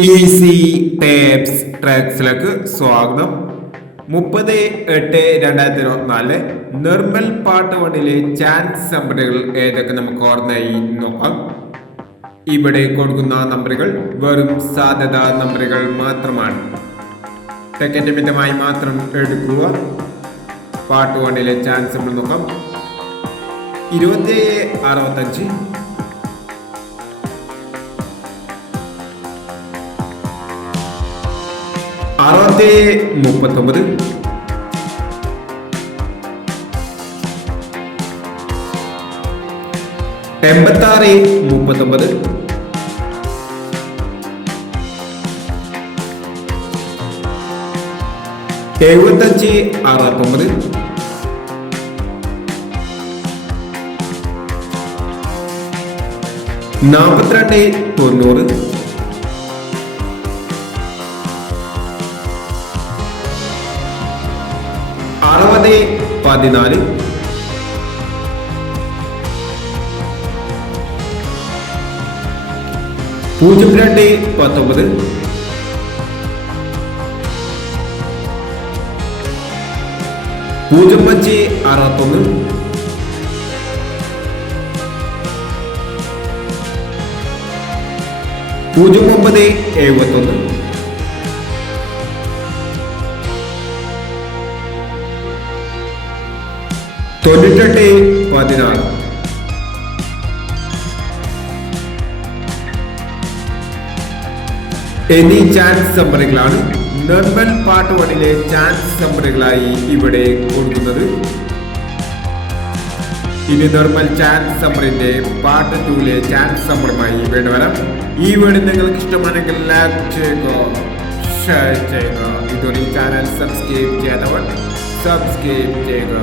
Easy tapes ട്രാക്സിലേക്ക് സ്വാഗതം. 30/8/2024 Nirmal part 1 chance നമ്പറുകൾ ഏതൊക്കെ നമുക്ക് ഓർമ്മയായി നോക്കാം. ഇവിടെ കൊടുക്കുന്ന നമ്പറുകൾ വെറും സാധ്യതാ നമ്പറുകൾ മാത്രമാണ്. സെക്കൻഡ് മിതമായി മാത്രം എടുക്കുക. പാർട്ട് 1 ചാൻസ് നമ്പർ നോക്കാം. 2765, 39, 86, 39, 75, 69, 42, 42, 14, 02, 05, 61, 09, 71, 98, 16. എന്നീ ചാൻസ് നമ്പറുകളാണ് നിർമ്മൽ പാർട്ട് 1 ചാൻസ് നമ്പറുകളായി ഇവിടെ കൊടുക്കുന്നത്. ഇനി നിർമ്മൽ ചാൻസ് നമ്പറിന്റെ പാർട്ട് 2 ചാൻസ് നമ്പറുമായി വീണ്ടും വരാം. ഈ വീഡിയോ നിങ്ങൾക്ക് ഇഷ്ടമാണെങ്കിൽ ലൈക്ക് ചെയ്യുക, ഷെയർ ചെയ്യുക. ഇതുവരെ ഈ ചാനൽ സബ്സ്ക്രൈബ് ചെയ്യാത്തവർ സബ്സ്ക്രൈബ് ചെയ്യുക.